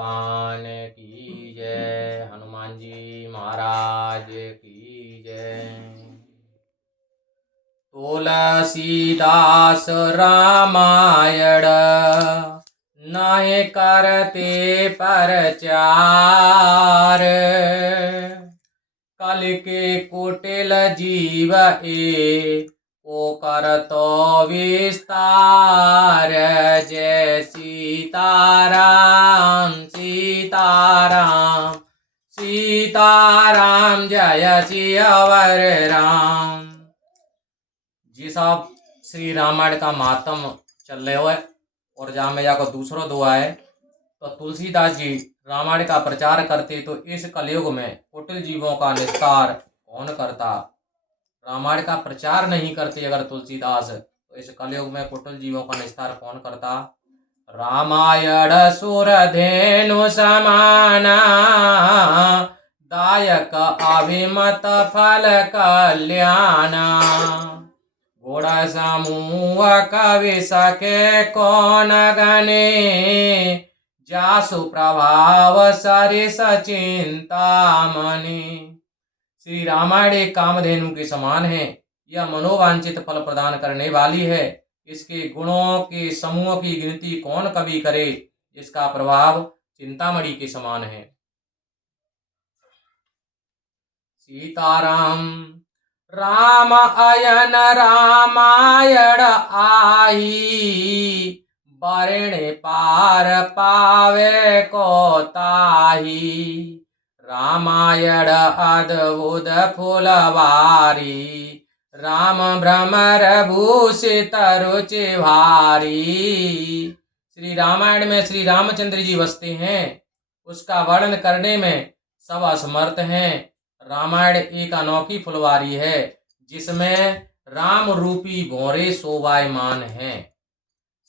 भगवान की जय। हनुमान जी महाराज की जय। तुलसीदास रामायण नहीं करते प्रचार। कल के कुटिल जीव को करतो विस्तार। जय सीताराम सीताराम सीताराम जय सियावर राम। जी साहब, श्री रामायण का महात्म चल रहे हो और जहाँ में जाकर दूसरों दुआ है तो तुलसीदास जी रामायण का प्रचार करते तो इस कलयुग में कुटिल जीवों का निस्तार कौन करता। रामायण का प्रचार नहीं करते अगर तुलसीदास तो इस कलयुग में कुटिल जीवों का निस्तार कौन करता। रामायण सुर धेनु समाना दायक अभिमत फल कल्याणा। गुण समूह कवि सके कौन गने जासु प्रभाव सरिस चिंतामणि। श्री रामायण एक कामधेनु के समान है। यह मनोवांछित फल प्रदान करने वाली है। इसके गुणों के समूह की गिनती कौन कवि करे। इसका प्रभाव चिंतामणि के समान है। सीताराम राम अयन रामायण आई। बरणे पार पावे को ताही। रामायण अद्भुत फुलवारी। राम भ्रमर भूषित रुचि भारी। श्री रामायण में श्री रामचंद्र जी बसते हैं। उसका वर्णन करने में सब असमर्थ हैं। रामायण एक अनोखी फुलवारी है जिसमें राम रूपी भौरे शोभायमान हैं।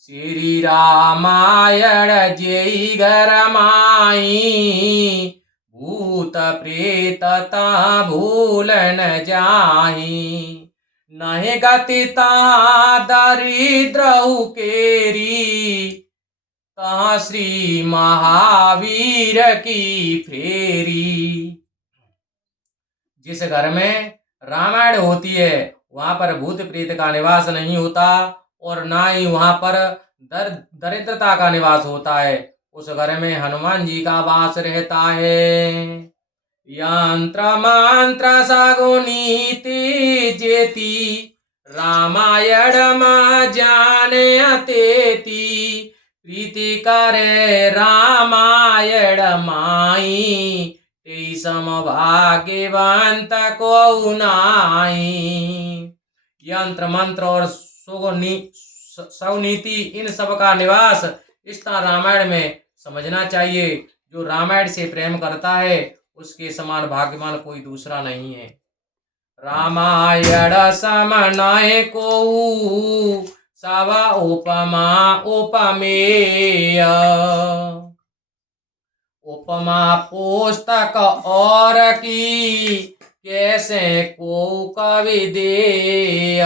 श्री रामायण जेई घर माई। भूत प्रेत ता भूल न जाही। नहीं गति ता दरिद्र केरी। ता श्री महावीर की फेरी। जिस घर में रामायण होती है वहां पर भूत प्रेत का निवास नहीं होता और ना ही वहां पर दरिद्रता का निवास होता है। उस घर में हनुमान जी का वास रहता है। यंत्र मंत्र सगुनीति जेती। रामायण में जाने अतेती। प्रीति करे रामायण माई। सम भाग्यवंत को नाई। यंत्र मंत्र और सौनीति इन सब का निवास इस रामायण में समझना चाहिए। जो रामायण से प्रेम करता है उसके समान भाग्यवान कोई दूसरा नहीं है। रामायण सम नय को सब उपमा उपमेय। उपमा पुस्तक और की कैसे को कवि दे।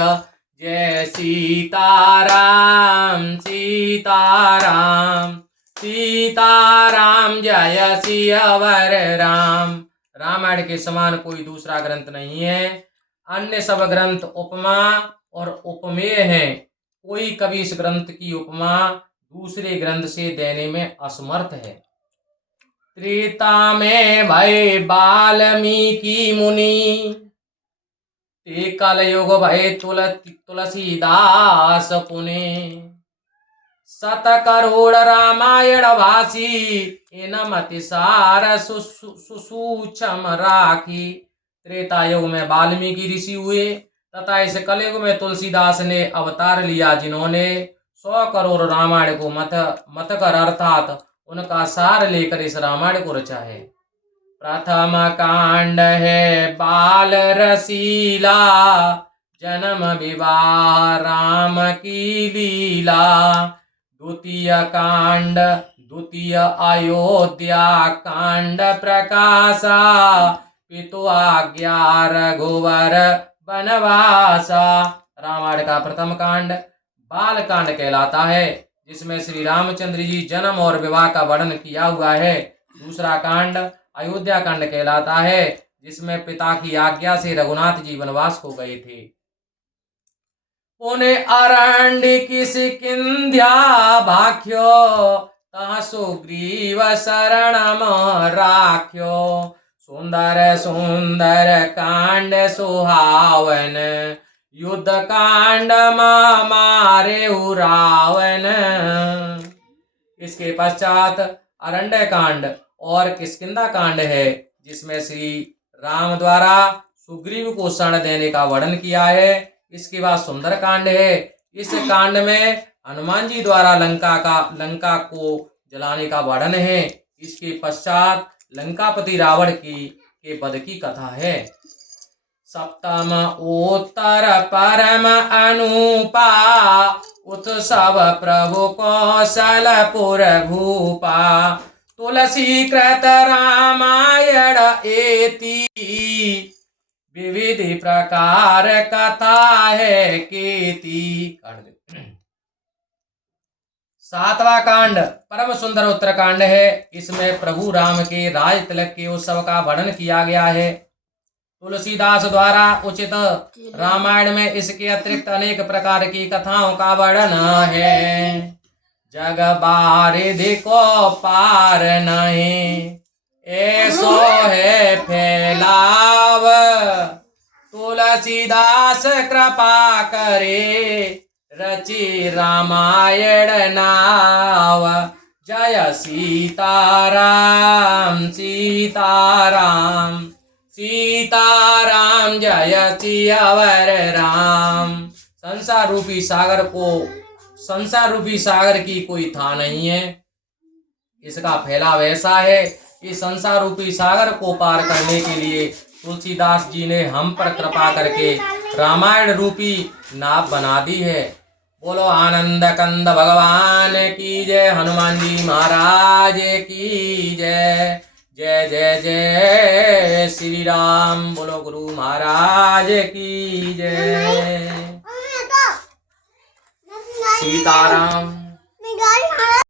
जय सीताराम सीताराम सीताराम जय सियावर राम। रामायण के समान कोई दूसरा ग्रंथ नहीं है। अन्य सब ग्रंथ उपमा और उपमेय हैं। कोई कवि इस ग्रंथ की उपमा दूसरे ग्रंथ से देने में असमर्थ है। त्रेता में भय वाल्मीकि मुनि। ते कलयुग भय तुलसीदास पुनि। 7 करोड़ रामायण भाषी। इन मति सार सुसूक्ष्म राखी। त्रेता युग में वाल्मीकि ऋषि हुए तथा इस कलयुग में तुलसीदास ने अवतार लिया जिन्होंने 100 करोड़ रामायण को मत कर अर्थात उनका सार लेकर इस रामायण को रचा है। प्रथम कांड है बाल रसीला। जन्म विवाह राम की लीला। द्वितीय अयोध्या कांड प्रकाशा। पितु आज्ञा रघुवर वनवासा। रामायण का प्रथम कांड बाल कांड कहलाता है। जिसमें श्री रामचंद्र जी जन्म और विवाह का वर्णन किया हुआ है। दूसरा कांड अयोध्या कांड कहलाता है, जिसमें पिता की आज्ञा से रघुनाथ जी वनवास को गए थे। उन्हें अरण्य की सिकिंध्या भाख्यो, तहाँ सुग्रीव शरणम राख्यो। सुंदर सुंदर कांड सुहावन, युद्ध कांड मारे रावण। इसके पश्चात अरण्य कांड और किष्किंधा कांड है, जिसमें श्री राम द्वारा सुग्रीव को शरण देने का वर्णन किया है। इसके बाद सुंदर कांड है। इस कांड में हनुमान जी द्वारा लंका को जलाने का वर्णन है। इसके पश्चात लंकापति रावण के वध की कथा है। सप्तम उत्तर परम अनुपा, उत्सव प्रभु कौशलपुर भूपा। तुलसी कृत रामायण एति, विविध प्रकार कथा है केती। सातवां कांड परम सुंदर उत्तरकांड है। इसमें प्रभु राम के राज तिलक के उत्सव का वर्णन किया गया है। तुलसीदास द्वारा उचित रामायण में इसके अतिरिक्त अनेक प्रकार की कथाओं का वर्णन है। जग बारिधि को पार नहीं, ऐसो है फैलाव। तुलसीदास कृपा करे, रचि रामायण नाव। जय सीताराम सीताराम, सीताराम जय सियावर राम। संसार रूपी सागर की कोई था नहीं है। इसका फैलाव ऐसा है कि संसार रूपी सागर को पार करने के लिए तुलसीदास जी ने हम पर कृपा करके रामायण रूपी नाव बना दी है। बोलो आनंद कंद भगवान की जय, हनुमान जी महाराज की जय। जय जय जय श्री राम। बोलो गुरु महाराज की जय। सीताराम।